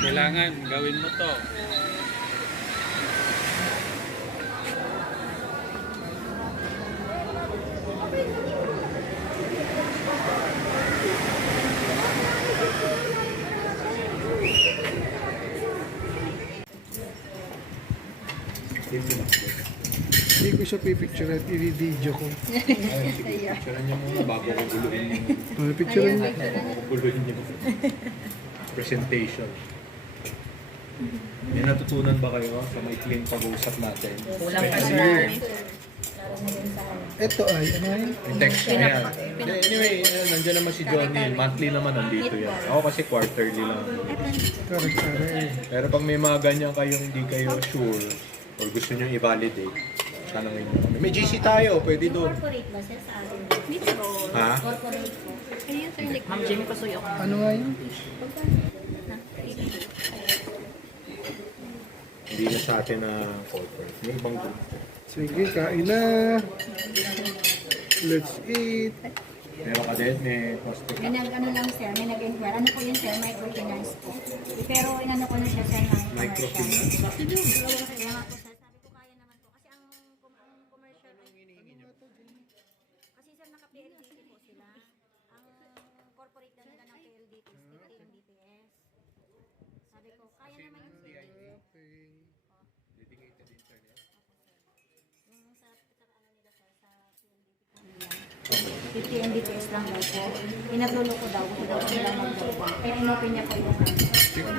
Kailangan gawin mo to. Hindi ko siya pipicture at i-video ko. Picturean niyo muna bago ko guluhin yung Picture mo. guluhin yung presentation. May natutunan ba kayo sa maikling pag-uusap natin? Kulang pa sir. Ito ay, ano yun? Yung text na yan. Anyway, nandiyan naman si Johnny. Monthly naman nandito yan. Ako kasi quarterly lang. Correct. Pero pag may mga ganyan kayong hindi kayo sure or gusto nyo i-validate, tanongin nyo kami. May GC tayo, pwede doon. Corporate ba siya sa atin? Ha? Corporate po. Ayun sir, Ma'am Jimmy Pasuyo. Ano nga yun? Hindi na sa atin na corporate. May ibang group. Sige, kain na. Let's eat. Meron ka din, may prospect. May nag-ano lang sir, may nag-inquire. Ano po yun sir? Microfinance po. Pero inano ko na siya sir ng Microfinance? Kaya nga po sir, sabi ko kaya naman po. Kasi ang commercial kasi sir naka-PLDT po sila. Ang corporate na nila ng PLDT, PLDTS. Sabi ko, kaya naman yung Dedicated internet. yung sa ano nila sir, sa PLDT. 50 Mbps lang daw po. Inaglolo ko daw, gusto daw nila mag-work. Kaya inopen niya po yung